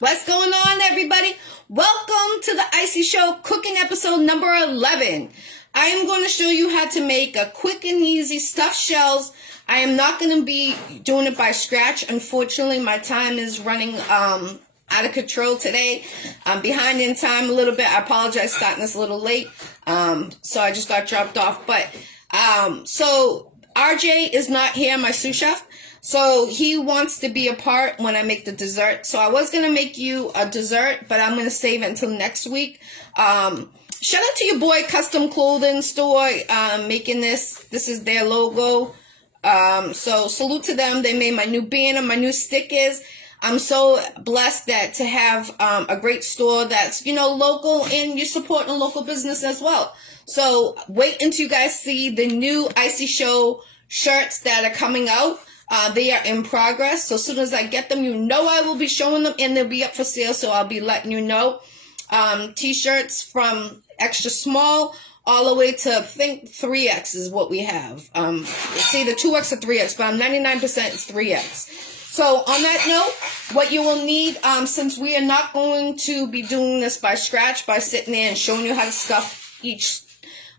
What's going on, everybody? Welcome to the Iccy Showw cooking episode number 11. I am going to show you how to make a quick and easy stuffed shells. I am not going to be doing it by scratch. Unfortunately, my time is running out of control today. I'm behind in time a little bit. I apologize starting this a little late. So I just got dropped off. But so RJ is not here, my sous chef. So he wants to be a part when I make the dessert. So I was going to make you a dessert, but I'm going to save it until next week. Shout out to your boy Custom Clothing Store making this. This is their logo. So salute to them. They made my new banner, my new stickers. I'm so blessed that to have a great store that's, you know, local, and you're supporting a local business as well. So wait until you guys see the new Iccy Showw shirts that are coming out. They are in progress. So as soon as I get them, you know I will be showing them, and they'll be up for sale. So I'll be letting you know. T-shirts from extra small all the way to, I think, 3X is what we have. It's either 2X or 3X, but I'm 99% it's 3X. So on that note, what you will need, since we are not going to be doing this by scratch, by sitting there and showing you how to stuff each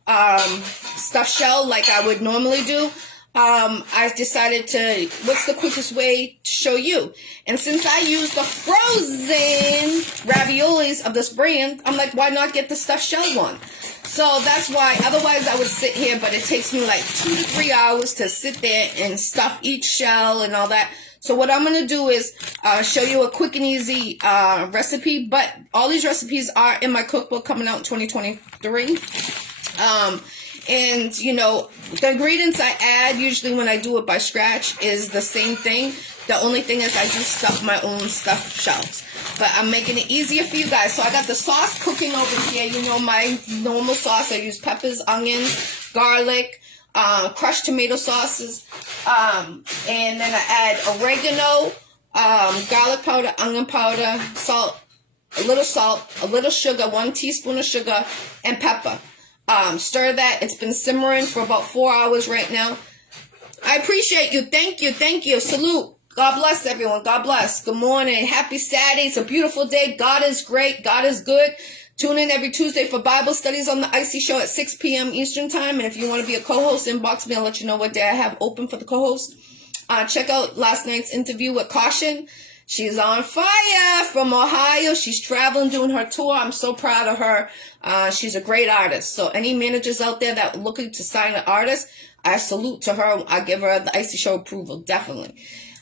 stuffed shell like I would normally do, I decided to, what's the quickest way to show you? And since I use the frozen raviolis of this brand, I'm like, why not get the stuffed shell one? So that's why, otherwise I would sit here, but it takes me like 2 to 3 hours to sit there and stuff each shell and all that. So what I'm going to do is show you a quick and easy recipe, but all these recipes are in my cookbook coming out in 2023. And, you know, the ingredients I add usually when I do it by scratch is the same thing. The only thing is I do stuff my own stuffed shells. But I'm making it easier for you guys. So I got the sauce cooking over here. You know, my normal sauce. I use peppers, onions, garlic, crushed tomato sauces. And then I add oregano, garlic powder, onion powder, salt, a little sugar, 1 teaspoon of sugar, and pepper. Stir that. It's been simmering for about 4 hours right now. I appreciate you. Thank you. Thank you. Salute. God bless everyone. God bless. Good morning. Happy Saturday. It's a beautiful day. God is great. God is good. Tune in every Tuesday for Bible studies on the Iccy Showw at 6 p.m. Eastern Time. And if you want to be a co-host, inbox me. I'll let you know what day I have open for the co-host. Check out last night's interview with Caution. She's on fire from Ohio. She's traveling, doing her tour. I'm so proud of her. She's a great artist. So any managers out there that are looking to sign an artist, I salute to her. I give her the Iccy Showw approval, definitely.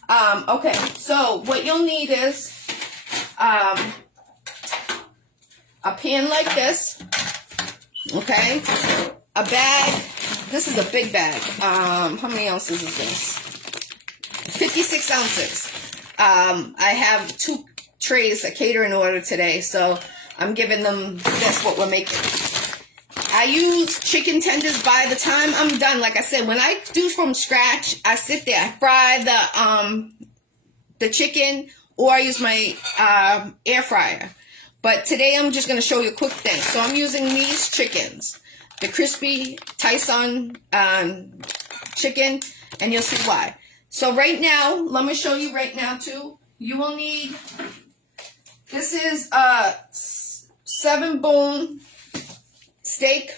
Okay, so what you'll need is a pan like this, okay? A bag. This is a big bag. How many ounces is this? 56 ounces. I have 2 trays, a catering order today, so I'm giving them this, what we're making. I use chicken tenders by the time I'm done. Like I said, when I do from scratch, I sit there, I fry the chicken, or I use my air fryer. But today I'm just going to show you a quick thing. So I'm using these chickens, the crispy Tyson chicken, and you'll see why. So right now, let me show you right now too. You will need, this is a 7-bone steak.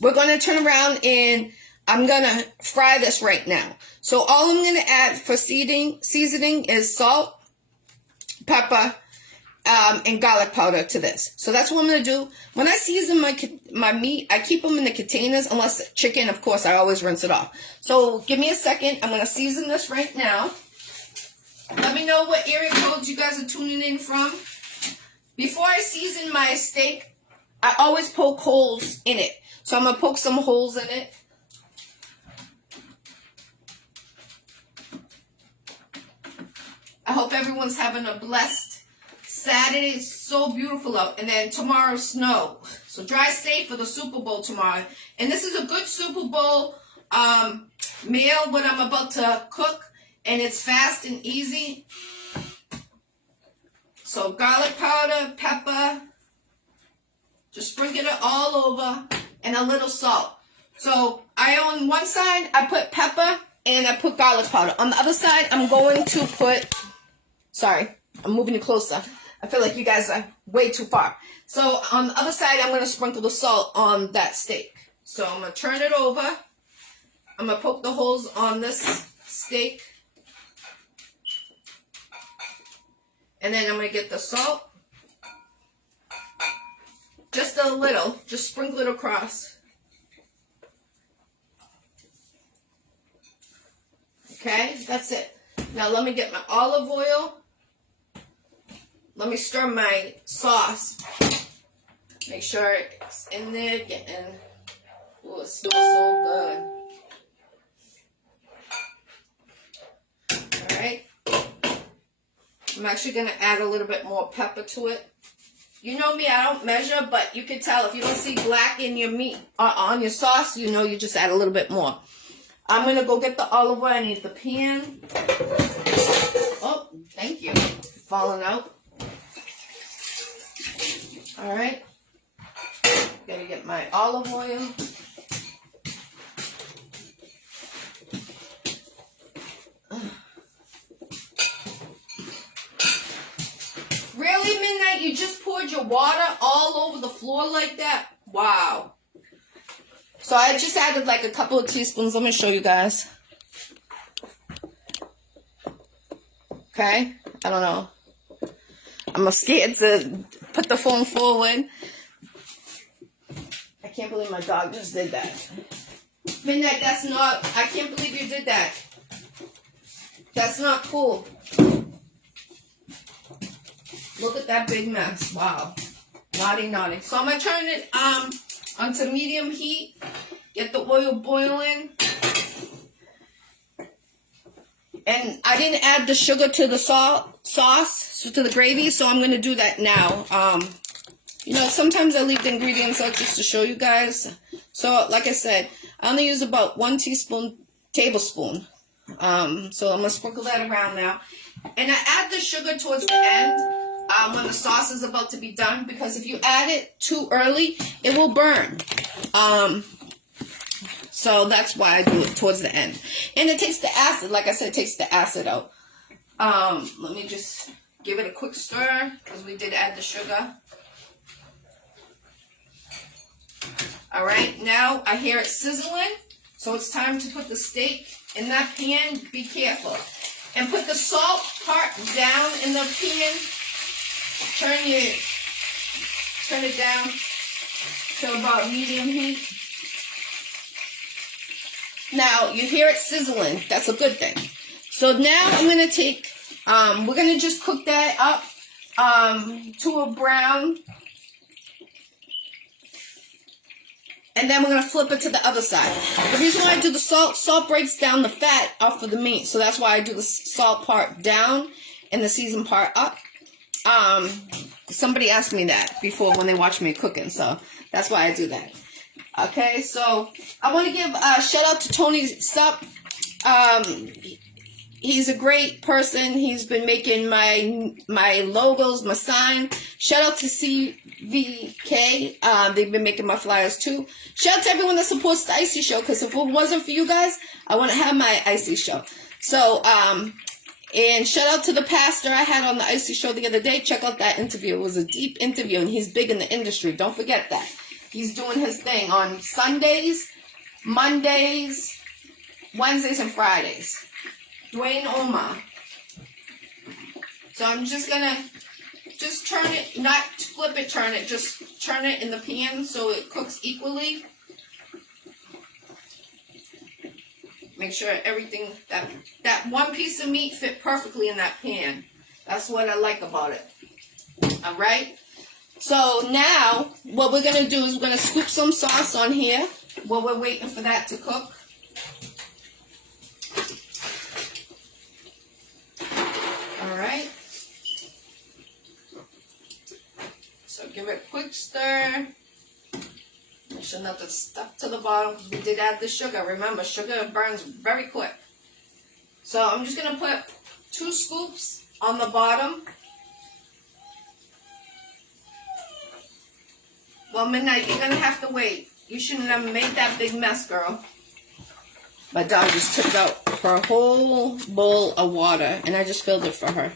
We're going to turn around and I'm going to fry this right now. So all I'm going to add for seasoning is salt, pepper, and garlic powder to this. So that's what I'm going to do. When I season my meat, I keep them in the containers, unless chicken, of course, I always rinse it off. So give me a second. I'm going to season this right now. Let me know what area codes you guys are tuning in from. Before I season my steak, I always poke holes in it. So I'm going to poke some holes in it. I hope everyone's having a blessed Saturday. Is so beautiful out. And then tomorrow, snow. So drive safe for the Super Bowl tomorrow. And this is a good Super Bowl meal, what I'm about to cook. And it's fast and easy. So garlic powder, pepper. Just sprinkle it all over. And a little salt. So on one side, I put pepper and I put garlic powder. On the other side, I'm going to put, I'm moving you closer. I feel like you guys are way too far. So on the other side, I'm going to sprinkle the salt on that steak. So I'm going to turn it over. I'm going to poke the holes on this steak. And then I'm going to get the salt. Just a little. Just sprinkle it across. Okay, that's it. Now let me get my olive oil. Let me stir my sauce. Make sure it's in there, getting, oh, it smells so good. Alright. I'm actually going to add a little bit more pepper to it. You know me, I don't measure, but you can tell if you don't see black in your meat or on your sauce, you know you just add a little bit more. I'm going to go get the olive oil. I need the pan. Oh, thank you. Falling out. Alright. Gotta get my olive oil. Really, Midnight? You just poured your water all over the floor like that? Wow. So I just added like a couple of teaspoons. Let me show you guys. Okay? I don't know. I'm scared to put the phone forward. I can't believe my dog just did that. Midnight, that's not... I can't believe you did that. That's not cool. Look at that big mess. Wow. Naughty, naughty. So I'm going to turn it onto medium heat. Get the oil boiling. And I didn't add the sugar to the sauce, to the gravy, so I'm going to do that now. You know, sometimes I leave the ingredients out just to show you guys. So, like I said, I only use about 1 tablespoon. So I'm going to sprinkle that around now. And I add the sugar towards the end when the sauce is about to be done, because if you add it too early, it will burn. So that's why I do it towards the end. And it takes the acid, like I said, it takes the acid out. Let me just give it a quick stir, because we did add the sugar. Alright, now I hear it sizzling, so it's time to put the steak in that pan. Be careful. And put the salt part down in the pan. Turn it down to about medium heat. Now, you hear it sizzling. That's a good thing. So now I'm going to take, we're going to just cook that up to a brown. And then we're going to flip it to the other side. The reason why I do the salt breaks down the fat off of the meat. So that's why I do the salt part down and the seasoned part up. Somebody asked me that before when they watched me cooking. So that's why I do that. Okay, so I want to give a shout out to Tony Sup. He's a great person. He's been making my logos, my sign. Shout out to CVK. They've been making my flyers too. Shout out to everyone that supports the Iccy Show, because if it wasn't for you guys, I wouldn't have my Iccy Show. So, and shout out to the pastor I had on the Iccy Show the other day. Check out that interview. It was a deep interview, and he's big in the industry. Don't forget that. He's doing his thing on Sundays, Mondays, Wednesdays, and Fridays. Dwayne Omar. So I'm just going to turn it, not flip it, turn it. Just turn it in the pan so it cooks equally. Make sure everything, that one piece of meat fit perfectly in that pan. That's what I like about it. Alright? So now, what we're going to do is we're going to scoop some sauce on here while we're waiting for that to cook. Alright. So give it a quick stir. Make sure nothing's stuck to the bottom, because we did add the sugar. Remember, sugar burns very quick. So I'm just going to put 2 scoops on the bottom. Well, Midnight, you're going to have to wait. You shouldn't have made that big mess, girl. My dog just took out her whole bowl of water, and I just filled it for her.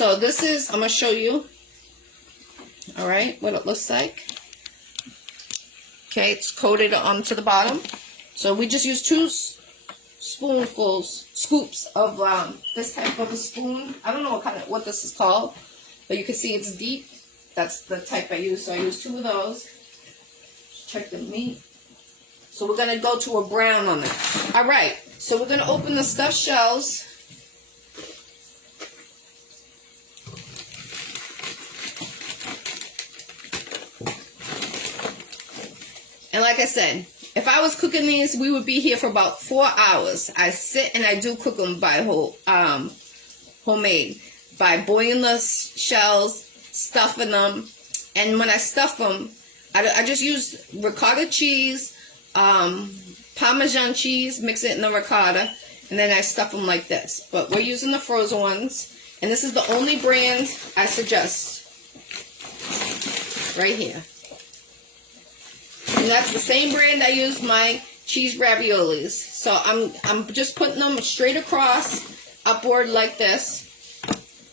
So this is, I'm going to show you, all right, what it looks like. Okay, it's coated onto the bottom. So we just use 2 scoops of this type of a spoon. I don't know what this is called, but you can see it's deep. That's the type I use. So I use 2 of those. Check the meat. So we're going to go to a brown on it. All right, so we're going to open the stuffed shells. And like I said, if I was cooking these, we would be here for about 4 hours. I sit and I do cook them by homemade. By boiling the shells, stuffing them. And when I stuff them, I just use ricotta cheese, Parmesan cheese, mix it in the ricotta, and then I stuff them like this. But we're using the frozen ones. And this is the only brand I suggest. Right here. And that's the same brand I use my cheese raviolis. So I'm just putting them straight across, upward like this,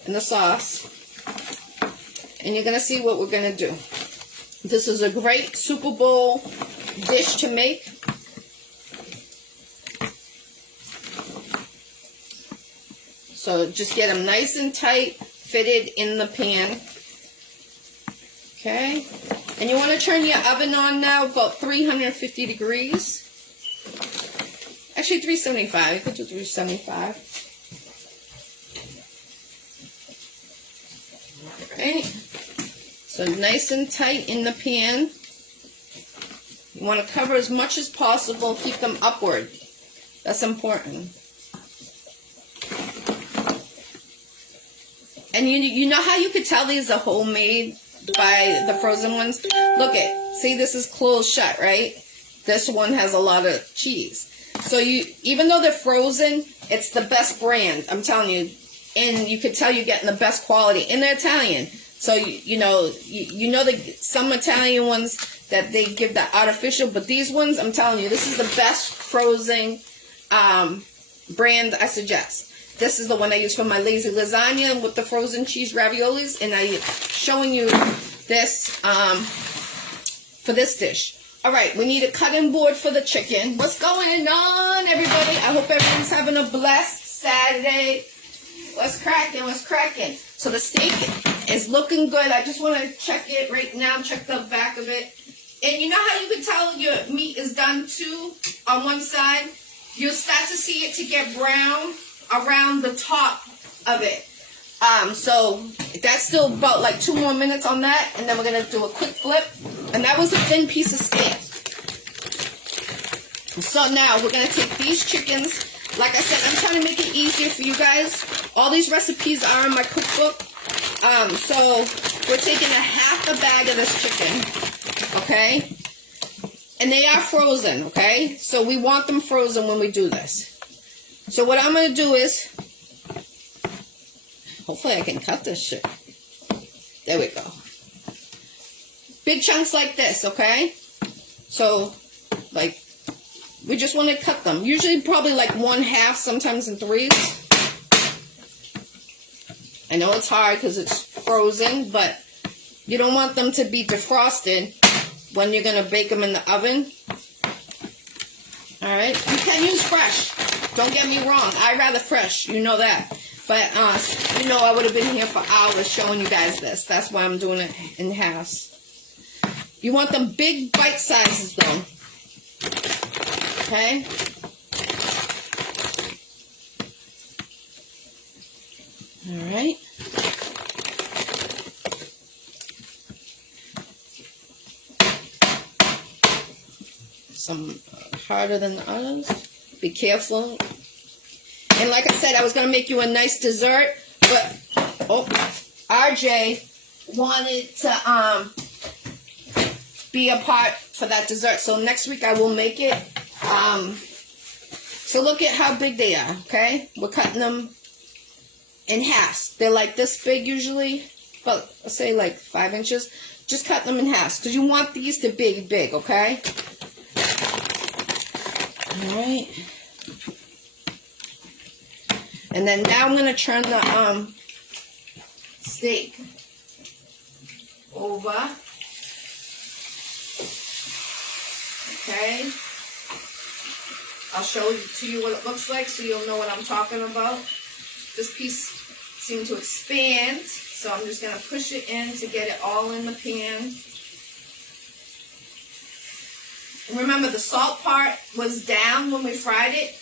in the sauce. And you're going to see what we're going to do. This is a great Super Bowl dish to make. So just get them nice and tight, fitted in the pan. Okay. And you want to turn your oven on now about 350 degrees. Actually 375. You could do 375. Alright. So nice and tight in the pan. You want to cover as much as possible. Keep them upward. That's important. And you know how you could tell these are homemade by the frozen ones? Look it. See, this is closed shut, right? This one has a lot of cheese. So even though they're frozen, it's the best brand, I'm telling you. And you could tell you're getting the best quality. And they're Italian. So you know some Italian ones that they give that artificial, but these ones, I'm telling you, this is the best frozen brand I suggest. This is the one I use for my lazy lasagna with the frozen cheese raviolis, and I'm showing you this for this dish. All right, we need a cutting board for the chicken. What's going on, everybody? I hope everyone's having a blessed Saturday. What's cracking? What's cracking? So the steak is looking good. I just want to check it right now, check the back of it. And you know how you can tell your meat is done too on one side? You'll start to see it to get brown around the top of it. So that's still about like 2 more minutes on that, and then we're gonna do a quick flip. And that was a thin piece of steak. So now we're gonna take these chickens. Like I said, I'm trying to make it easier for you guys. All these recipes are in my cookbook. So we're taking a half a bag of this chicken, okay? And they are frozen, okay? So we want them frozen when we do this. So what I'm going to do is, hopefully I can cut this shit. There we go. Big chunks like this, okay? So, like, we just want to cut them. Usually probably like 1/2, sometimes in 3s. I know it's hard because it's frozen, but you don't want them to be defrosted when you're going to bake them in the oven. Alright? You can use fresh. Don't get me wrong. I'd rather fresh. You know that. But, you know, I would have been here for hours showing you guys this. That's why I'm doing it in halves. You want them big bite sizes, though. Okay? Alright. Some harder than the others. Be careful. And like I said, I was going to make you a nice dessert, but RJ wanted to be a part for that dessert. So next week I will make it. So look at how big they are, okay? We're cutting them in halves. They're like this big usually, but let's say like 5 inches. Just cut them in halves because you want these to be big, okay? Alright. And then now I'm going to turn the steak over. Okay. I'll show to you what it looks like so you'll know what I'm talking about. This piece seemed to expand, so I'm just going to push it in to get it all in the pan. And remember, the salt part was down when we fried it.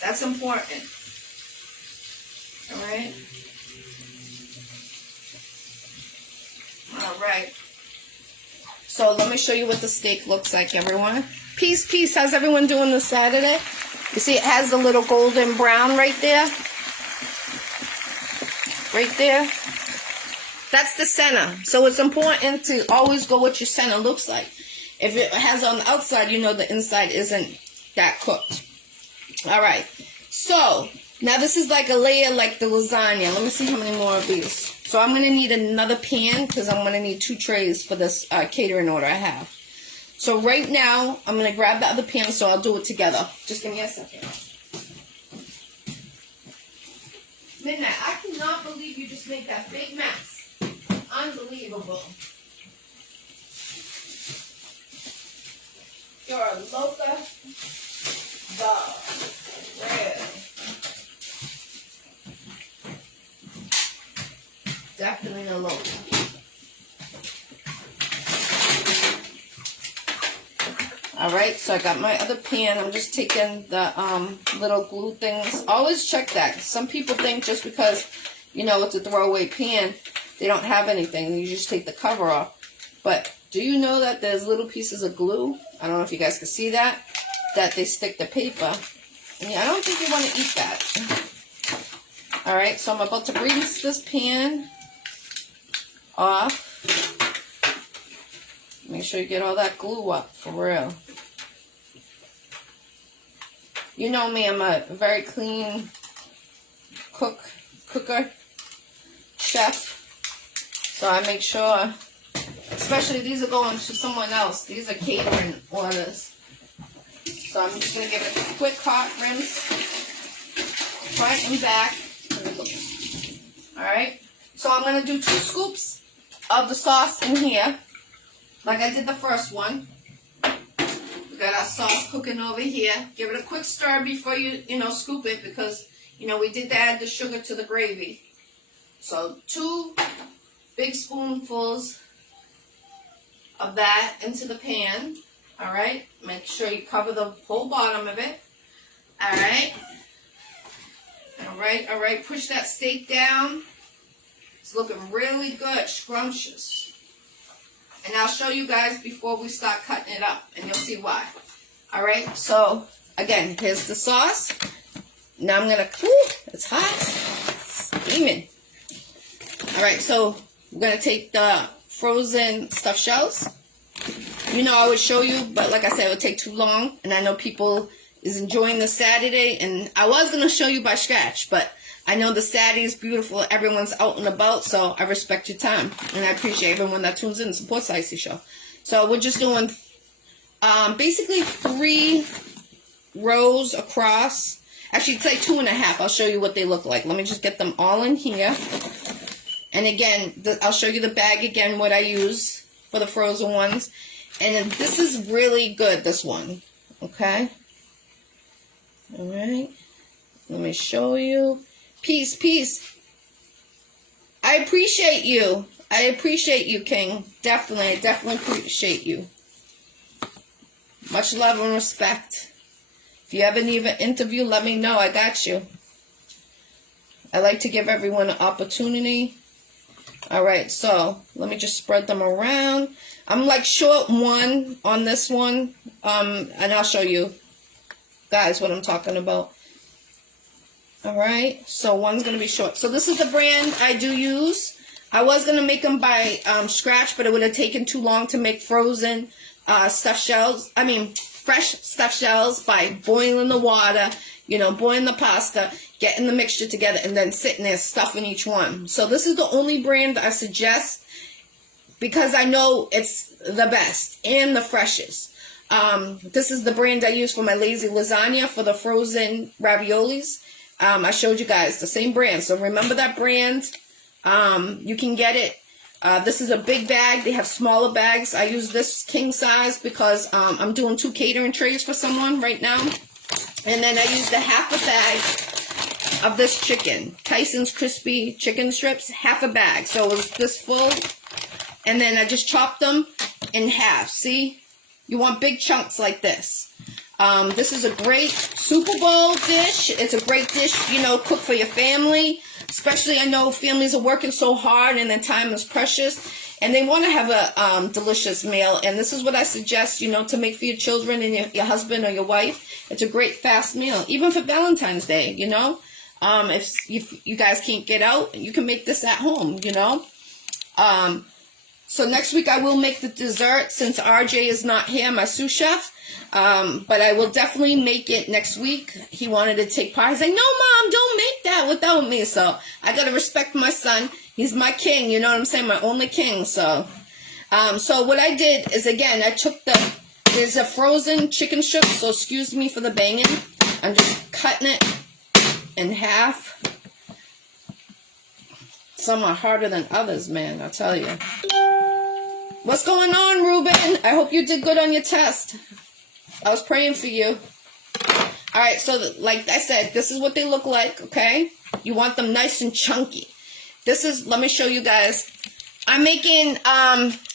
That's important. Alright? Alright. So let me show you what the steak looks like, everyone. Peace, peace. How's everyone doing this Saturday? You see it has the little golden brown right there? Right there. That's the center. So it's important to always go what your center looks like. If it has on the outside, you know the inside isn't that cooked. Alright. So, now this is like a layer like the lasagna. Let me see how many more of these. So I'm going to need another pan because I'm going to need 2 trays for this catering order I have. So right now, I'm going to grab the other pan so I'll do it together. Just give me a second. Midnight, I cannot believe you just made that big mess. Unbelievable. You're a loca dog. Really. Definitely a loca. Alright, so I got my other pan. I'm just taking the little glue things. Always check that. Some people think just because, you know, it's a throwaway pan, they don't have anything. You just take the cover off. But do you know that there's little pieces of glue? I don't know if you guys can see that. That they stick to paper. And I don't think you want to eat that. Alright, so I'm about to rinse this pan off. Make sure you get all that glue up, for real. You know me, I'm a very clean cooker, chef. So I make sure, especially these are going to someone else. These are catering orders. So I'm just going to give it a quick hot rinse, front and back. Alright, so I'm going to do 2 scoops of the sauce in here. Like I did the first one. We got our sauce cooking over here. Give it a quick stir before you scoop it because, we did add the sugar to the gravy. So 2 big spoonfuls of that into the pan. Alright? Make sure you cover the whole bottom of it. Alright? Alright. Push that steak down. It's looking really good. Scrumptious. And I'll show you guys before we start cutting it up. And you'll see why. Alright, so, again, here's the sauce. Now I'm going to, it's hot. Steaming. Alright, so we're going to take the frozen stuffed shells. I would show you, but like I said, it would take too long. And I know people is enjoying the Saturday. And I was going to show you by scratch, but I know the Saturday is beautiful. Everyone's out and about, so I respect your time. And I appreciate everyone that tunes in and supports the Iccy Show. So we're just doing basically 3 rows across. Actually, it's like 2.5. I'll show you what they look like. Let me just get them all in here. And again, I'll show you the bag again, what I use for the frozen ones. And this is really good, this one. Okay? Alright. Let me show you. Peace, peace. I appreciate you. I appreciate you, King. Definitely appreciate you. Much love and respect. If you ever need an interview, let me know. I got you. I like to give everyone an opportunity. Alright, so let me just spread them around. I'm like short 1 on this one. And I'll show you guys what I'm talking about. Alright, so one's going to be short. So this is the brand I do use. I was going to make them by scratch, but it would have taken too long to make frozen stuffed shells. I mean, fresh stuffed shells by boiling the water, boiling the pasta, getting the mixture together, and then sitting there stuffing each one. So this is the only brand I suggest because I know it's the best and the freshest. This is the brand I use for my lazy lasagna for the frozen raviolis. I showed you guys the same brand. So remember that brand. You can get it. This is a big bag. They have smaller bags. I use this king size because I'm doing 2 catering trays for someone right now. And then I used a half a bag of this chicken. Tyson's crispy chicken strips, half a bag. So it was this full. And then I just chopped them in half. See? You want big chunks like this. This is a great Super Bowl dish. It's a great dish, you know, cook for your family. Especially, I know families are working so hard and their time is precious. And they want to have a delicious meal. And this is what I suggest, you know, to make for your children and your husband or your wife. It's a great fast meal. Even for Valentine's Day, you know. If you guys can't get out, you can make this at home, you know. So next week I will make the dessert since RJ is not here, my sous chef. But I will definitely make it next week. He wanted to take part. He's like, no, Mom, don't make that without me. So I got to respect my son. He's my king, you know what I'm saying? My only king. So what I did is, again, I took there's a frozen chicken strip. So excuse me for the banging. I'm just cutting it in half. Some are harder than others, man, I'll tell you. What's going on, Ruben? I hope you did good on your test. I was praying for you. Alright, so like I said, this is what they look like, okay? You want them nice and chunky. Let me show you guys. I'm making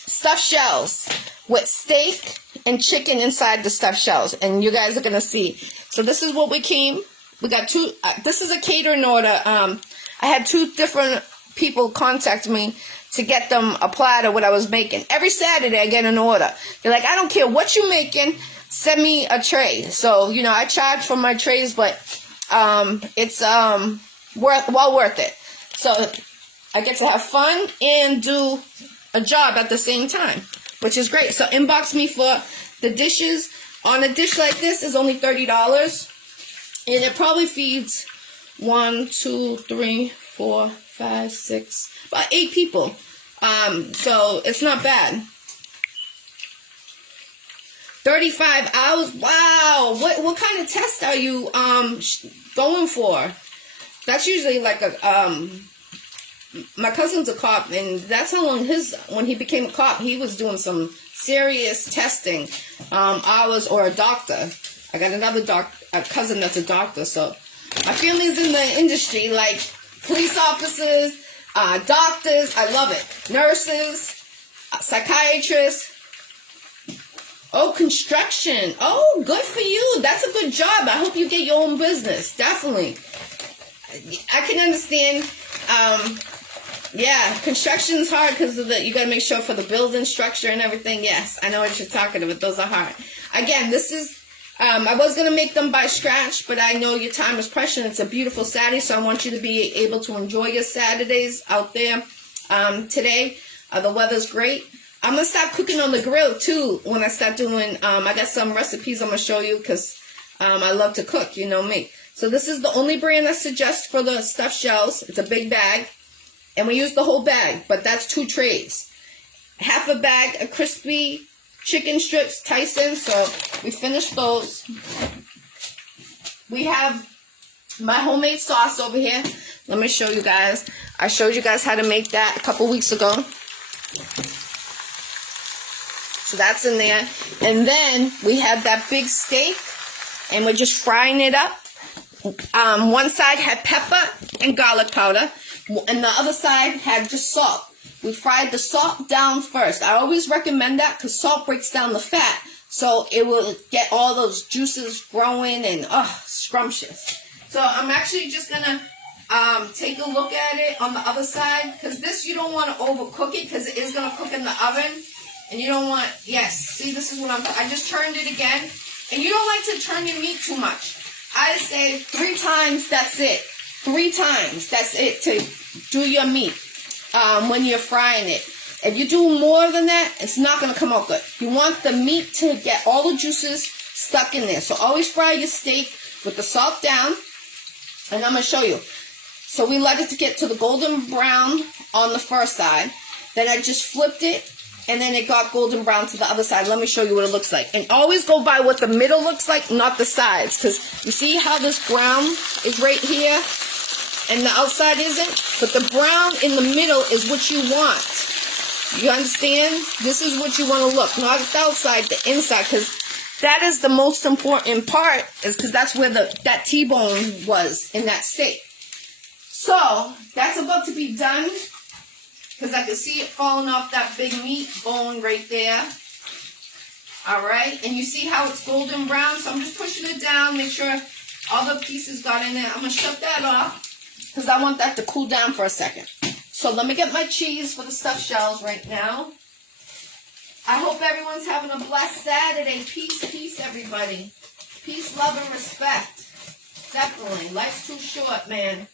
stuffed shells with steak and chicken inside the stuffed shells. And you guys are going to see. So this is what we came. We got 2, this is a catering order. I had 2 different people contact me to get them a platter what I was making. Every Saturday I get an order. They're like, I don't care what you're making, send me a tray. So, you know, I charge for my trays, but it's well worth it. So I get to have fun and do a job at the same time, which is great. So inbox me for the dishes. On a dish like this is only $30. And it probably feeds 1, 2, 3, 4, 5, 6, about 8 people. So it's not bad. 35 hours. Wow. What kind of test are you going for? That's usually like a my cousin's a cop, and that's how long when he became a cop, he was doing some serious testing. Hours, or a doctor. I got a cousin that's a doctor, so my family's in the industry, like police officers, doctors, I love it, nurses, psychiatrists. Oh, construction. Oh, good for you. That's a good job. I hope you get your own business. Definitely. I can understand. Yeah, construction's hard because you got to make sure for the building structure and everything. Yes, I know what you're talking about. Those are hard. Again, this is, I was going to make them by scratch, but I know your time is precious. It's a beautiful Saturday, so I want you to be able to enjoy your Saturdays out there. Today, the weather's great. I'm going to start cooking on the grill, too, when I start doing, I got some recipes I'm going to show you because I love to cook, you know me. So this is the only brand I suggest for the stuffed shells. It's a big bag. And we use the whole bag, but that's 2 trays. Half a bag of crispy chicken strips, Tyson. So we finished those. We have my homemade sauce over here. Let me show you guys. I showed you guys how to make that a couple weeks ago. So that's in there. And then we have that big steak, and we're just frying it up. One side had pepper and garlic powder, and the other side had just salt. We fried the salt down first. I always recommend that because salt breaks down the fat, so it will get all those juices growing and scrumptious. So I'm actually just gonna take a look at it on the other side, because this, you don't want to overcook it because it is gonna cook in the oven, and you don't want, yes, see, this is what I just turned it again, and you don't like to turn your meat too much. I say 3 times, that's it. 3 times, that's it to do your meat when you're frying it. If you do more than that, it's not going to come out good. You want the meat to get all the juices stuck in there. So always fry your steak with the salt down. And I'm going to show you. So we let it to get to the golden brown on the first side. Then I just flipped it. And then it got golden brown to the other side. Let me show you what it looks like. And always go by what the middle looks like, not the sides. Because you see how this brown is right here? and the outside isn't, but the brown in the middle is what you want. You understand? This is what you want to look, not the outside, the inside, because that is the most important part, is because that's where that T-bone was in that steak. So that's about to be done, because I can see it falling off that big meat bone right there. All right, and you see how it's golden brown, so I'm just pushing it down, make sure all the pieces got in there. I'm going to shut that off, because I want that to cool down for a second. So let me get my cheese for the stuffed shells right now. I hope everyone's having a blessed Saturday. Peace, peace, everybody. Peace, love, and respect. Definitely. Life's too short, man.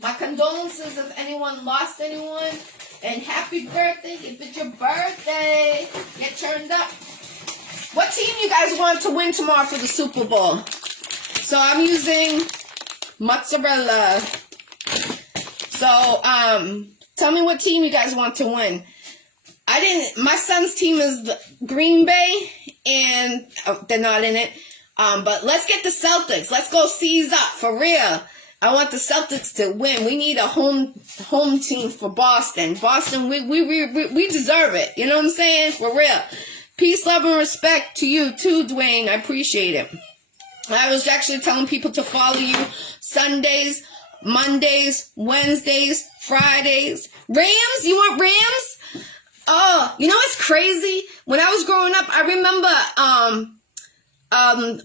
My condolences if anyone lost anyone. And happy birthday. If it's your birthday, get turned up. What team you guys want to win tomorrow for the Super Bowl? So I'm using mozzarella. So, tell me what team you guys want to win. My son's team is the Green Bay, and they're not in it. But let's get the Celtics. Let's go seize up, for real. I want the Celtics to win. We need a home team for Boston. Boston, we deserve it. You know what I'm saying? For real. Peace, love, and respect to you too, Dwayne. I appreciate it. I was actually telling people to follow you Sundays, Mondays, Wednesdays, Fridays. Rams? You want Rams? Oh, you know what's crazy? When I was growing up, I remember,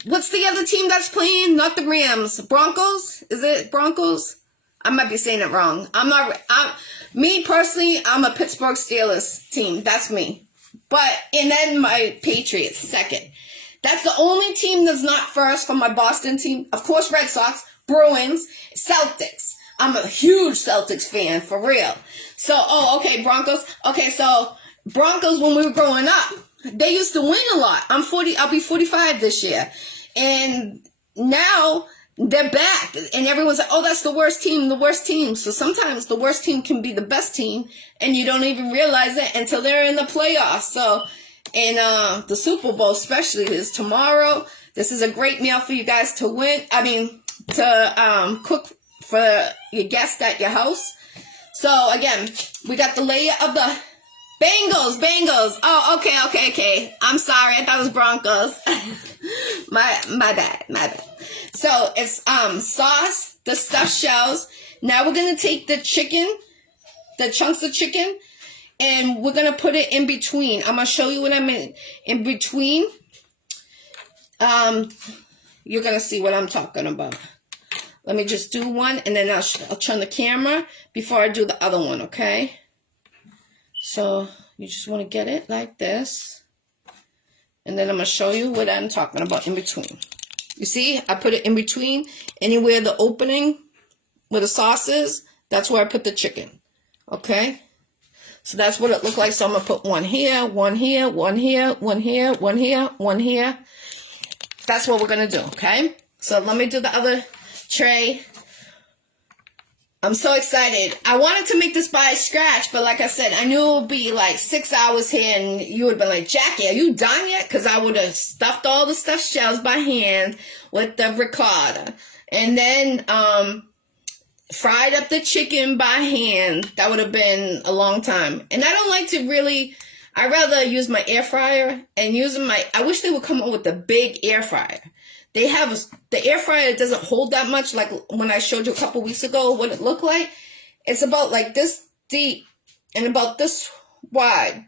what's the other team that's playing? Not the Rams. Broncos? Is it Broncos? I might be saying it wrong. Me personally, I'm a Pittsburgh Steelers team. That's me. And then my Patriots, second. That's the only team that's not first from my Boston team. Of course, Red Sox, Bruins, Celtics. I'm a huge Celtics fan, for real. So, okay, Broncos. Okay, so Broncos, when we were growing up, they used to win a lot. I'll be 45 this year. And now they're back. And everyone's like, oh, that's the worst team. So sometimes the worst team can be the best team, and you don't even realize it until they're in the playoffs. So, and the Super Bowl especially is tomorrow. This is a great meal for you guys to cook for your guests at your house. So again, we got the layer of the Bengals. Oh, okay. I'm sorry. I thought it was Broncos. my bad. So it's sauce, the stuffed shells. Now we're gonna take the chicken, the chunks of chicken, and we're gonna put it in between. I'm gonna show you what I mean in between. You're gonna see what I'm talking about. Let me just do one, and then I'll turn the camera before I do the other one, okay? So you just want to get it like this. And then I'm going to show you what I'm talking about in between. You see, I put it in between. Anywhere the opening where the sauce is, that's where I put the chicken, okay? So that's what it looked like. So I'm going to put one here, one here, one here, one here, one here, one here. That's what we're going to do, okay? So let me do the other tray. I'm so excited. I wanted to make this by scratch, but like I said, I knew it would be like 6 hours here, and you would have been like, Jackie, are you done yet? Because I would have stuffed all the stuffed shells by hand with the ricotta, and then fried up the chicken by hand. That would have been a long time. And I don't like to really, I'd rather use my air fryer and using I wish they would come up with the big air fryer. They have the air fryer doesn't hold that much, like when I showed you a couple weeks ago what it looked like. It's about like this deep and about this wide,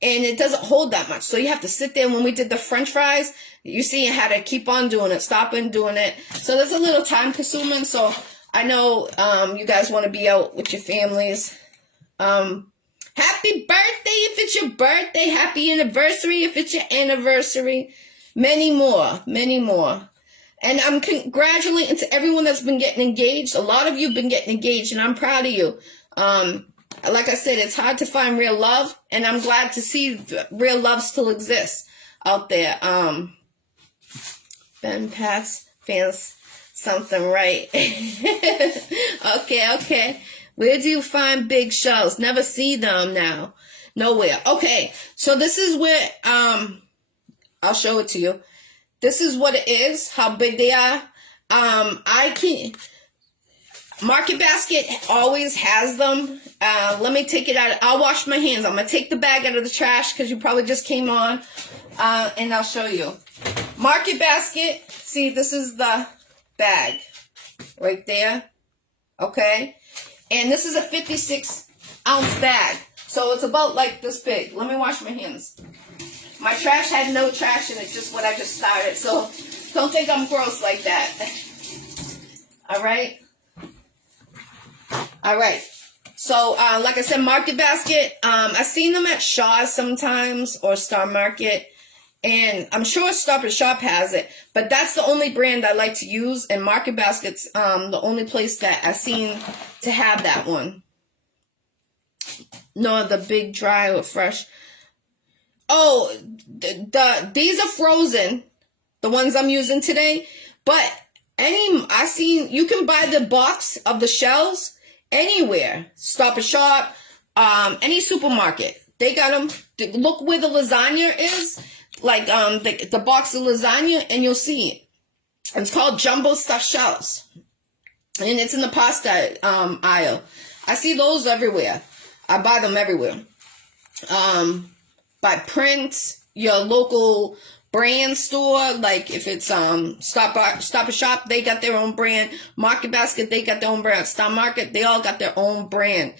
and it doesn't hold that much. So you have to sit there. When we did the French fries, you see, I had to keep on doing it, stopping doing it. So that's a little time consuming. So I know you guys want to be out with your families. Happy birthday if it's your birthday. Happy anniversary if it's your anniversary. Many more. And I'm congratulating to everyone that's been getting engaged. A lot of you have been getting engaged, and I'm proud of you. Like I said, it's hard to find real love, and I'm glad to see real love still exists out there. Ben Pats fans something right. Okay. Where do you find big shells? Never see them now. Nowhere. Okay, so this is where I'll show it to you. This is what it is, how big they are. I Market Basket always has them. Let me take it out. I'll wash my hands. I'm going to take the bag out of the trash because you probably just came on. And I'll show you. Market Basket. See, this is the bag right there. Okay. And this is a 56-ounce bag. So it's about like this big. Let me wash my hands. My trash had no trash in it, just what I just started. So don't think I'm gross like that. All right. All right. So, like I said, Market Basket. I've seen them at Shaw's sometimes or Star Market. And I'm sure Stop and Shop has it. But that's the only brand I like to use. And Market Basket's the only place that I've seen to have that one. No, the big dry or fresh. Oh, these are frozen. The ones I'm using today. But you can buy the box of the shells anywhere. Stop and Shop, any supermarket. They got them. Look where the lasagna is. Like the box of lasagna, and you'll see it. It's called Jumbo Stuffed Shells. And it's in the pasta aisle. I see those everywhere. I buy them everywhere. By Prince, your local brand store, like if it's Stop and Shop, they got their own brand. Market Basket, they got their own brand. Star Market, they all got their own brand.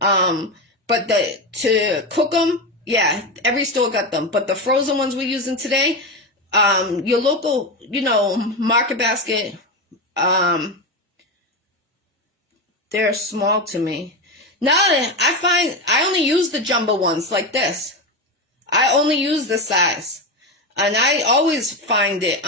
But to cook them, yeah, every store got them. But the frozen ones we're using today, your local, Market Basket, they're small to me. Now I find I only use the jumbo ones like this. I only use this size. And I always find it.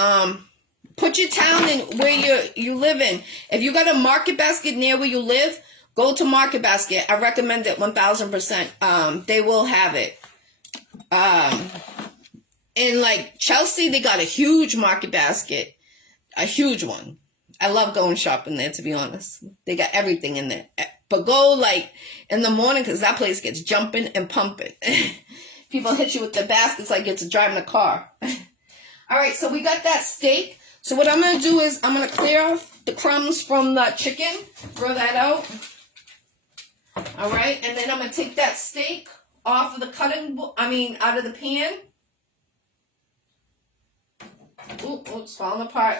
Put your town in where you live in. If you got a Market Basket near where you live, go to Market Basket. I recommend it 1000%. They will have it. In like Chelsea, they got a huge Market Basket. A huge one. I love going shopping there, to be honest. They got everything in there. But go like in the morning because that place gets jumping and pumping. People hit you with the baskets like it's driving a car. All right, so we got that steak. So what I'm going to do is I'm going to clear off the crumbs from the chicken. Throw that out. All right, and then I'm going to take that steak off of the out of the pan. Ooh, it's falling apart.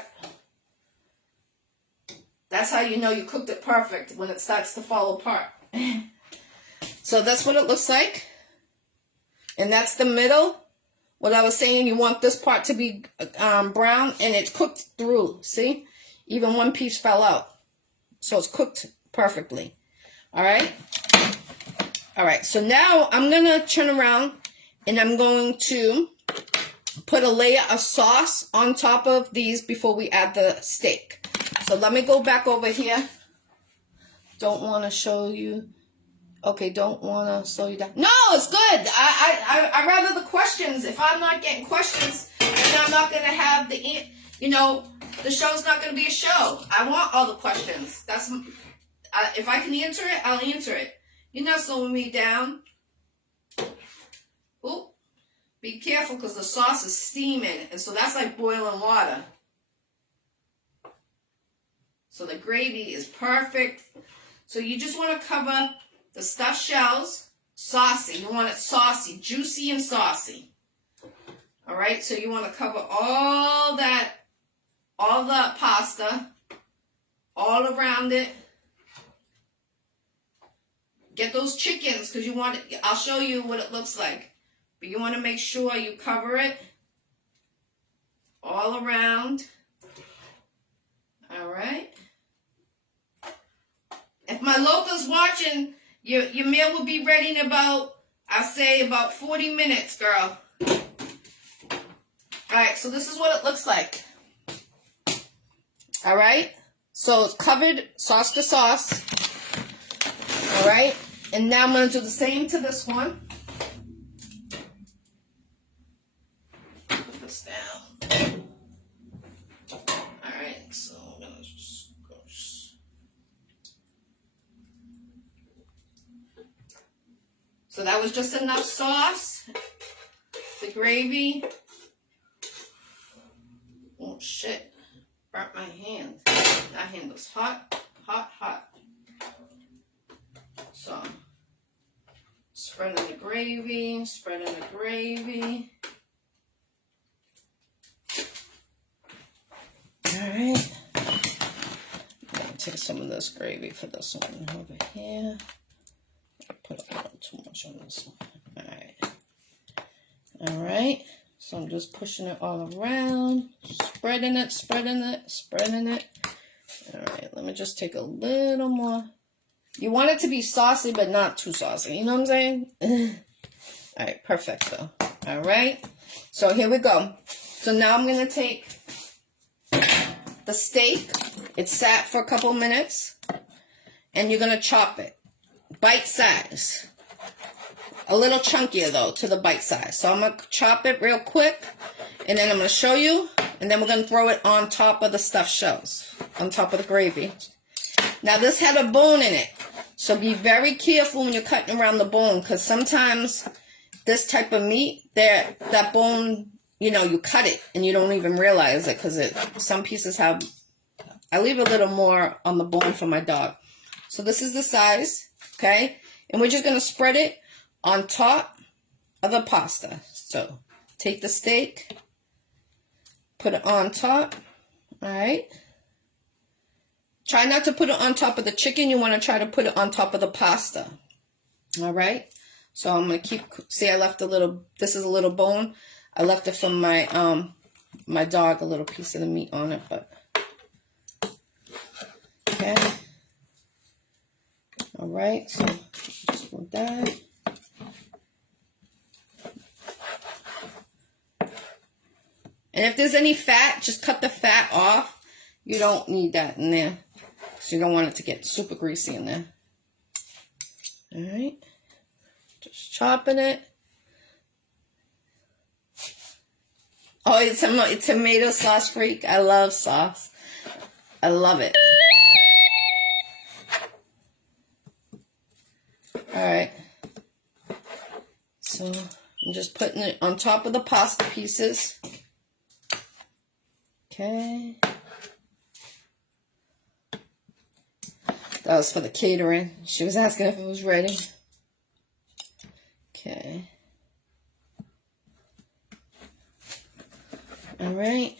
That's how you know you cooked it perfect, when it starts to fall apart. So that's what it looks like. And that's the middle. What I was saying, you want this part to be brown, and it's cooked through. See? Even one piece fell out. So it's cooked perfectly. All right? All right, so now I'm going to turn around, and I'm going to put a layer of sauce on top of these before we add the steak. So let me go back over here. Don't want to show you. Okay, don't want to slow you down. No, it's good. I rather the questions. If I'm not getting questions, then I'm not going to have the show's not going to be a show. I want all the questions. If I can answer it, I'll answer it. You're not slowing me down. Ooh, be careful because the sauce is steaming, and so that's like boiling water. So the gravy is perfect. So you just want to cover the stuffed shells, saucy. You want it saucy, juicy and saucy. All right, so you want to cover all the pasta, all around it. Get those chickens because you want it. I'll show you what it looks like. But you want to make sure you cover it all around. All right. If my local's watching, your meal will be ready in about 40 minutes, girl. All right, so this is what it looks like. All right, so it's covered, sauce to sauce. All right, and now I'm going to do the same to this one. Put this down. All right, so I'm going to just go. So that was just enough sauce. The gravy. Oh, shit. Burnt my hand. That hand was hot, hot, hot. Spreading the gravy, spreading the gravy. Alright. I'm going to take some of this gravy for this one over here. Put a little too much on this one. Alright. So I'm just pushing it all around. Spreading it, spreading it, spreading it. Alright, let me just take a little more. You want it to be saucy, but not too saucy. You know what I'm saying? Alright, perfect though. Alright. So here we go. So now I'm going to take the steak. It sat for a couple minutes. And you're going to chop it. Bite size. A little chunkier though, to the bite size. So I'm going to chop it real quick. And then I'm going to show you. And then we're going to throw it on top of the stuffed shells. On top of the gravy. Now this had a bone in it. So be very careful when you're cutting around the bone. Because sometimes this type of meat, that bone, you know, you cut it. And you don't even realize it. Because some pieces have... I leave a little more on the bone for my dog. So this is the size. Okay. And we're just going to spread it on top of the pasta. So take the steak. Put it on top. Alright. Try not to put it on top of the chicken. You want to try to put it on top of the pasta. Alright. So I'm going to keep... See, I left a little... This is a little bone. I left it from my my dog, a little piece of the meat on it. But okay. Alright. So just want that. And if there's any fat, just cut the fat off. You don't need that in there. So you don't want it to get super greasy in there. Alright. Just chopping it. Oh, it's a tomato sauce freak. I love sauce. I love it. Alright. So I'm just putting it on top of the pasta pieces. Okay. That was for the catering. She was asking if it was ready. Okay. All right.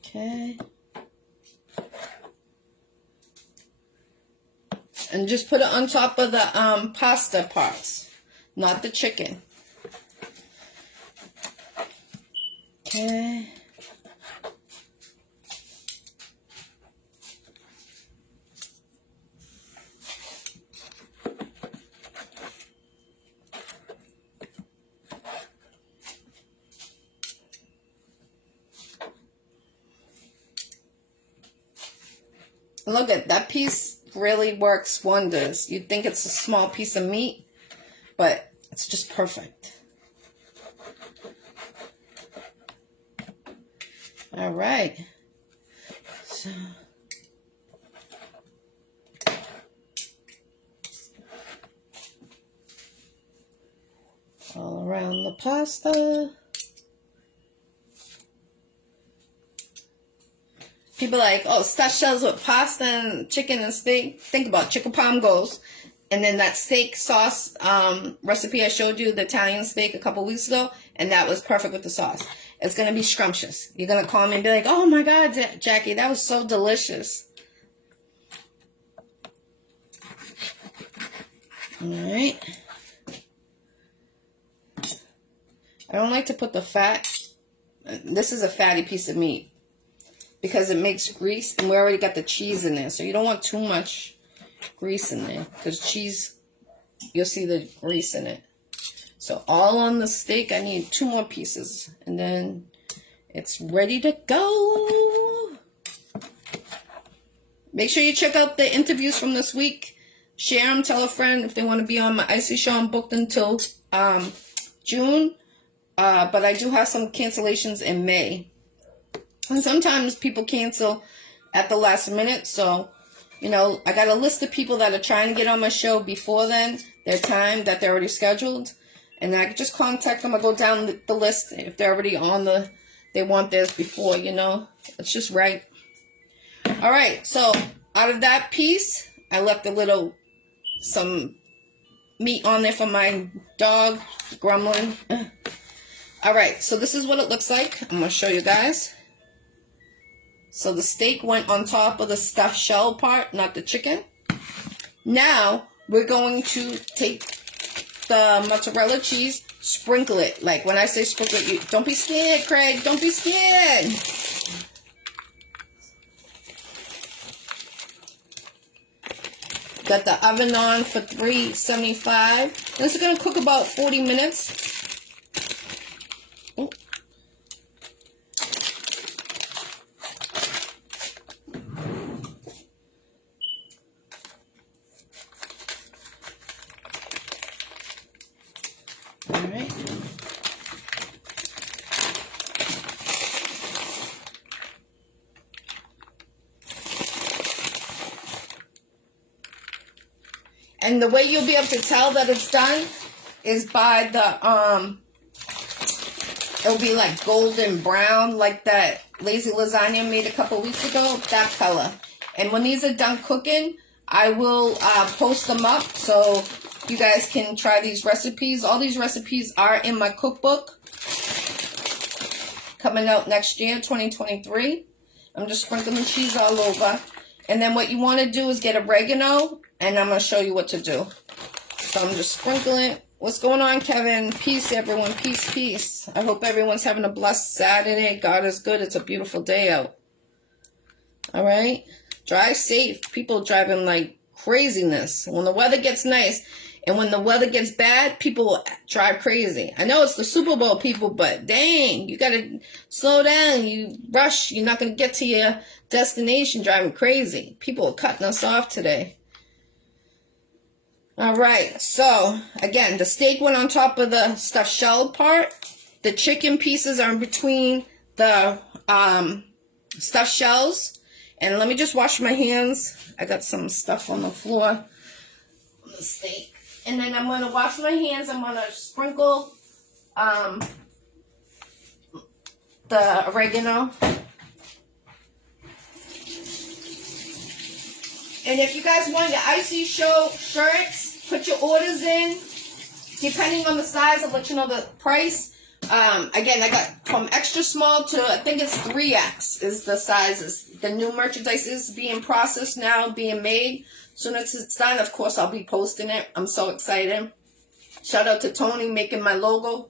Okay. And just put it on top of the pasta parts, not the chicken. Okay. Look at that piece. Really works wonders. You'd think it's a small piece of meat, but it's just perfect. All right. So all around the pasta. People are like, oh, stuffed shells with pasta and chicken and steak. Think about chicken pongos. And then that steak sauce recipe I showed you, the Italian steak a couple weeks ago. And that was perfect with the sauce. It's going to be scrumptious. You're going to call me and be like, oh my God, Jackie, that was so delicious. All right. I don't like to put the fat. This is a fatty piece of meat. Because it makes grease, and we already got the cheese in there. So you don't want too much grease in there. Because cheese, you'll see the grease in it. So all on the steak, I need 2 more pieces. And then it's ready to go. Make sure you check out the interviews from this week. Share them, tell a friend if they want to be on my Iccy Show. I'm booked until June. But I do have some cancellations in May. And sometimes people cancel at the last minute. So, you know, I got a list of people that are trying to get on my show before then, their time that they're already scheduled. And I just contact them. I go down the list if they're already on the they want theirs before, you know. It's just right. All right, so out of that piece, I left some meat on there for my dog, grumbling. All right, so this is what it looks like. I'm going to show you guys. So the steak went on top of the stuffed shell part, not the chicken. Now, we're going to take the mozzarella cheese, sprinkle it. Like when I say sprinkle it, don't be scared, Craig. Don't be scared. Got the oven on for 375. This is going to cook about 40 minutes. Alright. And the way you'll be able to tell that it's done is by the, it'll be like golden brown, like that lazy lasagna I made a couple weeks ago, that color. And when these are done cooking, I will post them up so you guys can try these recipes. All these recipes are in my cookbook coming out next year, 2023. I'm just sprinkling cheese all over. And then what you want to do is get oregano, and I'm going to show you what to do. So I'm just sprinkling. What's going on, Kevin? Peace, everyone. Peace, peace. I hope everyone's having a blessed Saturday. God is good. It's a beautiful day out. All right? Drive safe. People driving like craziness. When the weather gets nice and when the weather gets bad, people drive crazy. I know it's the Super Bowl, people, but dang, you got to slow down. You rush. You're not going to get to your destination driving crazy. People are cutting us off today. All right, so again, the steak went on top of the stuffed shell part. The chicken pieces are in between the stuffed shells. And let me just wash my hands. I got some stuff on the floor on the steak. And then I'm going to wash my hands. I'm going to sprinkle the oregano. And if you guys want your Iccy Showw shirts, put your orders in. Depending on the size, I'll let you know the price. Again, I got from extra small to, I think it's 3X is the sizes. The new merchandise is being processed now, being made. As soon as it's done, of course, I'll be posting it. I'm so excited. Shout out to Tony making my logo.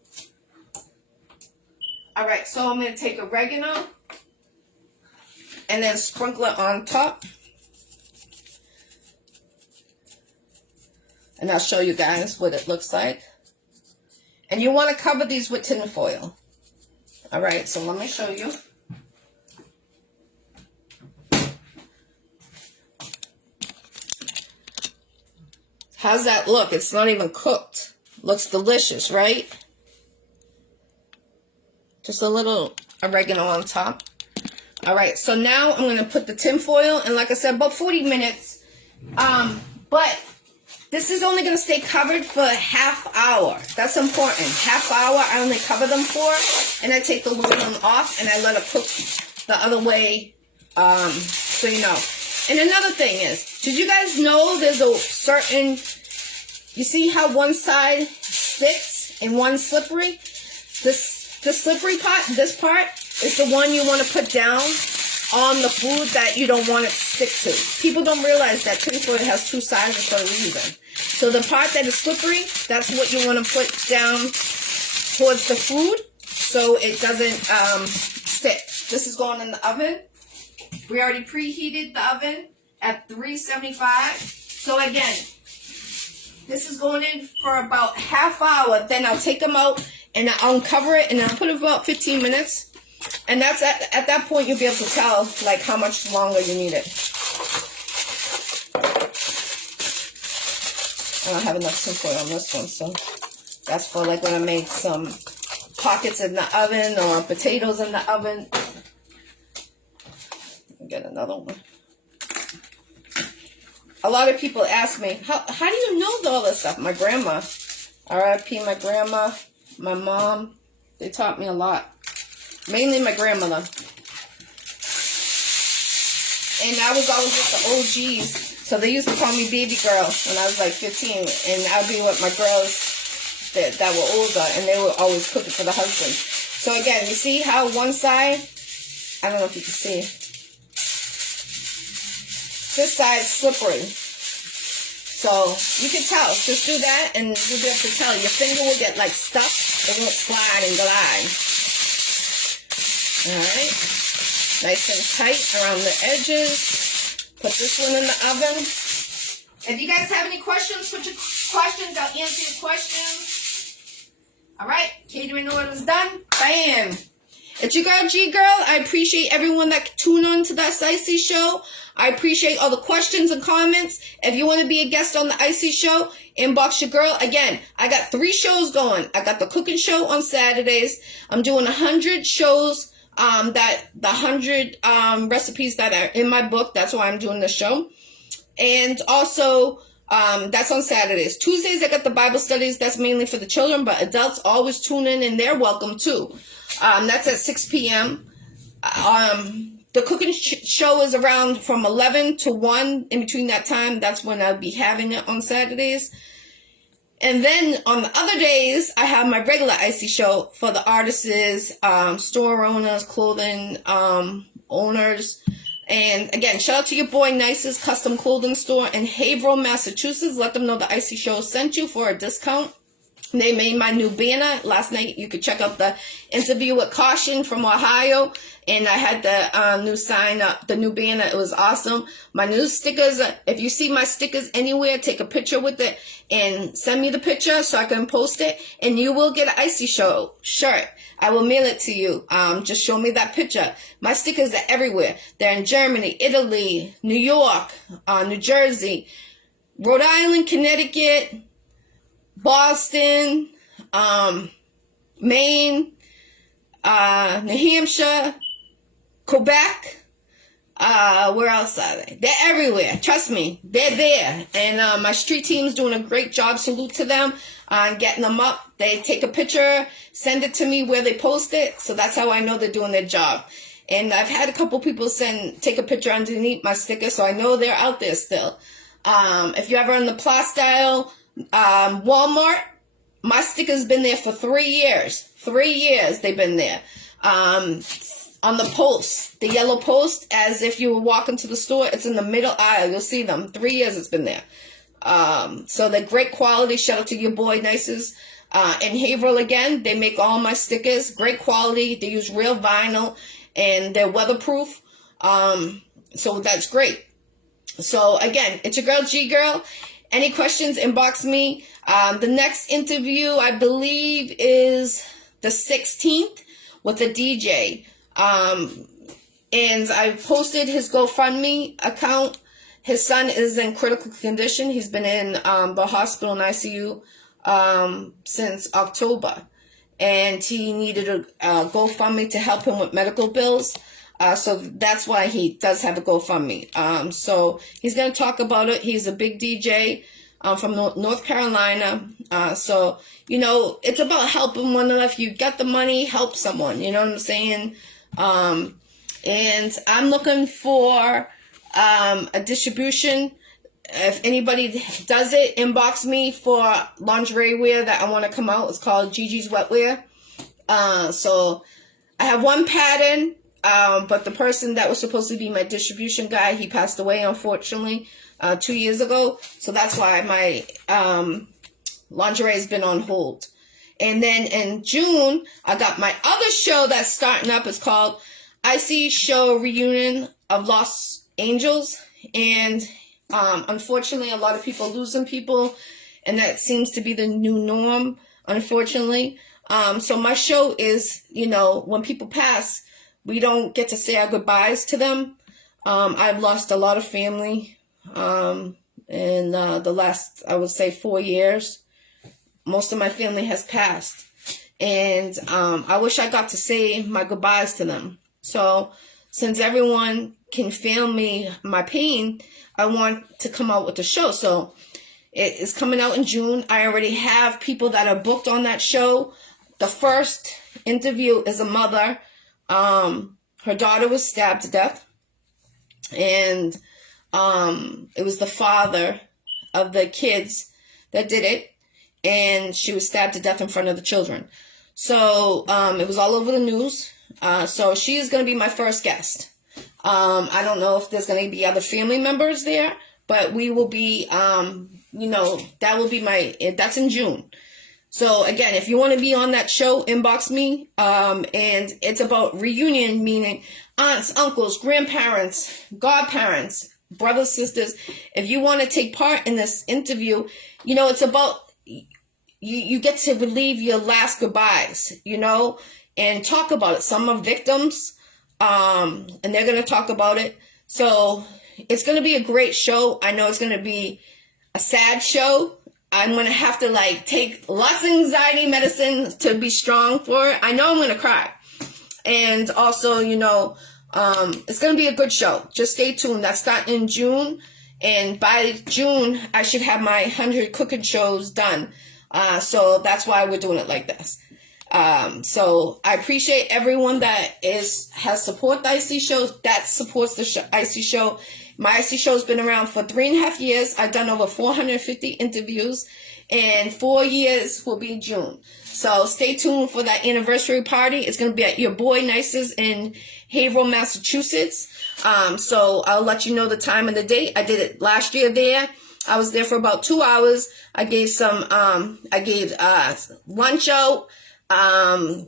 All right, so I'm going to take oregano and then sprinkle it on top. And I'll show you guys what it looks like. And you want to cover these with tin foil. All right, so let me show you. How's that look? It's not even cooked. Looks delicious, right? Just a little oregano on top. All right, so now I'm going to put the tin foil. And like I said, about 40 minutes. But this is only going to stay covered for half hour. That's important. Half hour I only cover them for. And I take the lid on off and I let it cook the other way. So you know. And another thing is, did you guys know there's a certain, you see how one side sticks and one's slippery? The slippery part, this part, is the one you want to put down on the food that you don't want it to stick to. People don't realize that tin foil has two sides for a reason. So the part that is slippery, that's what you want to put down towards the food so it doesn't stick. This is going in the oven. We already preheated the oven at 375. So again, this is going in for about half hour. Then I'll take them out and I'll uncover it and I'll put it for about 15 minutes. And that's at that point you'll be able to tell like how much longer you need it. I don't have enough tin foil on this one, so that's for like when I make some pockets in the oven or potatoes in the oven. Get another one. A lot of people ask me, how do you know all this stuff? My grandma, R.I.P. my grandma, my mom, they taught me a lot. Mainly my grandmother. And I was always with the OGs. So they used to call me baby girl when I was like 15. And I'd be with my girls that were older. And they were always cooking for the husband. So again, you see how one side, I don't know if you can see. This side's slippery. So you can tell. Just do that and you'll be able to tell. Your finger will get like stuck. It won't slide and glide. Alright. Nice and tight around the edges. Put this one in the oven. If you guys have any questions, put your questions. I'll answer your questions. Alright. Catering order is done. Bam. It's your girl, Ggirl. I appreciate everyone that tuned on to that Iccy Show. I appreciate all the questions and comments. If you want to be a guest on the Iccy Show, inbox your girl. Again, I got 3 shows going. I got the cooking show on Saturdays. I'm doing 100 shows. The 100 recipes that are in my book. That's why I'm doing the show. And also, that's on Saturdays. Tuesdays, I got the Bible studies. That's mainly for the children, but adults always tune in and they're welcome too. That's at 6 p.m. The cooking show is around from 11 to 1. In between that time, that's when I'll be having it on Saturdays. And then on the other days, I have my regular Iccy Show for the artists, store owners, clothing owners. And again, shout out to your boy Nice's Custom Clothing Store in Haverhill, Massachusetts. Let them know the Iccy Show sent you for a discount. They made my new banner last night. You could check out the interview with Caution from Ohio. And I had the new sign up, the new banner. It was awesome. My new stickers, if you see my stickers anywhere, take a picture with it and send me the picture so I can post it. And you will get an Iccy Show shirt. I will mail it to you. Just show me that picture. My stickers are everywhere. They're in Germany, Italy, New York, New Jersey, Rhode Island, Connecticut, Boston, Maine, New Hampshire, Quebec, where else are they? They're everywhere. Trust me, they're there. And my street team's doing a great job. Salute to them on getting them up. They take a picture, send it to me where they post it. So that's how I know they're doing their job. And I've had a couple people take a picture underneath my sticker, so I know they're out there still. If you're ever in the Plastyle, Walmart, my sticker's been there for 3 years. 3 years they've been there. On the post, the yellow post, as if you were walking to the store, it's in the middle aisle. You'll see them. 3 years it's been there. So they're great quality. Shout out to your boy Nice's. In Haverhill again, they make all my stickers. Great quality. They use real vinyl and they're weatherproof. So that's great. So again, it's your girl Ggirl. Any questions, inbox me. The next interview, I believe, is the 16th with a DJ. And I posted his GoFundMe account. His son is in critical condition. He's been in the hospital and ICU since October. And he needed a GoFundMe to help him with medical bills. So that's why he does have a GoFundMe. So he's going to talk about it. He's a big DJ from North Carolina. So, you know, it's about helping one another. If you got the money, help someone. You know what I'm saying? And I'm looking for a distribution. If anybody does it, inbox me for lingerie wear that I want to come out. It's called Gigi's Wetwear. So I have one pattern. But the person that was supposed to be my distribution guy, he passed away, unfortunately, 2 years ago. So that's why my lingerie has been on hold. And then in June, I got my other show that's starting up. It's called Iccy Showw Reunion of Lost Angels. And unfortunately, a lot of people losing people. And that seems to be the new norm, unfortunately. So my show is, you know, when people pass, we don't get to say our goodbyes to them. I've lost a lot of family in the last, I would say, 4 years. Most of my family has passed. And I wish I got to say my goodbyes to them. So since everyone can feel me, my pain, I want to come out with the show. So it is coming out in June. I already have people that are booked on that show. The first interview is a mother Her daughter was stabbed to death, and it was the father of the kids that did it, and she was stabbed to death in front of the children. So it was all over the news. So she is going to be my first guest. I don't know if there's going to be other family members there, but we will be, that will be that's in June. So again, if you want to be on that show, inbox me. And it's about reunion, meaning aunts, uncles, grandparents, godparents, brothers, sisters. If you want to take part in this interview, it's about, you get to relieve your last goodbyes, and talk about it. Some are victims, and they're going to talk about it. So it's going to be a great show. I know it's going to be a sad show. I'm going to have to take lots of anxiety medicine to be strong for it. I know I'm going to cry. And also, it's going to be a good show. Just stay tuned. That's starting in June. And by June, I should have my 100 cooking shows done. So that's why we're doing it like this. So I appreciate everyone that has supported the Iccy Show, that supports the Iccy Show. My Iccy Show's been around for 3.5 years. I've done over 450 interviews, and 4 years will be June. So stay tuned for that anniversary party. It's going to be at your boy Nice's in Haverhill, Massachusetts. So I'll let you know the time and the date. I did it last year there. I was there for about 2 hours. I gave lunch out.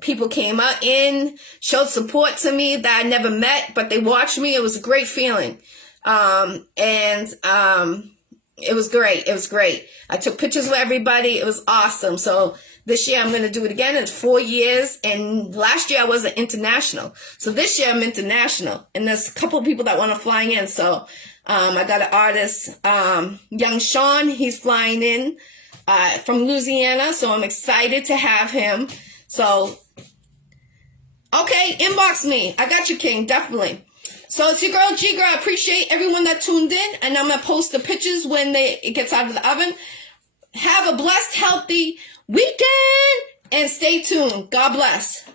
People came in, showed support to me that I never met, but they watched me. It was a great feeling. It was great. It was great. I took pictures with everybody. It was awesome. So this year I'm going to do it again. It's 4 years. And last year I wasn't international. So this year I'm international. And there's a couple of people that want to fly in. So, I got an artist, young Sean. He's flying in, from Louisiana. So I'm excited to have him. So, okay, inbox me. I got you, King. Definitely. So it's your girl, Ggirl. I appreciate everyone that tuned in. And I'm going to post the pictures when it gets out of the oven. Have a blessed, healthy weekend. And stay tuned. God bless.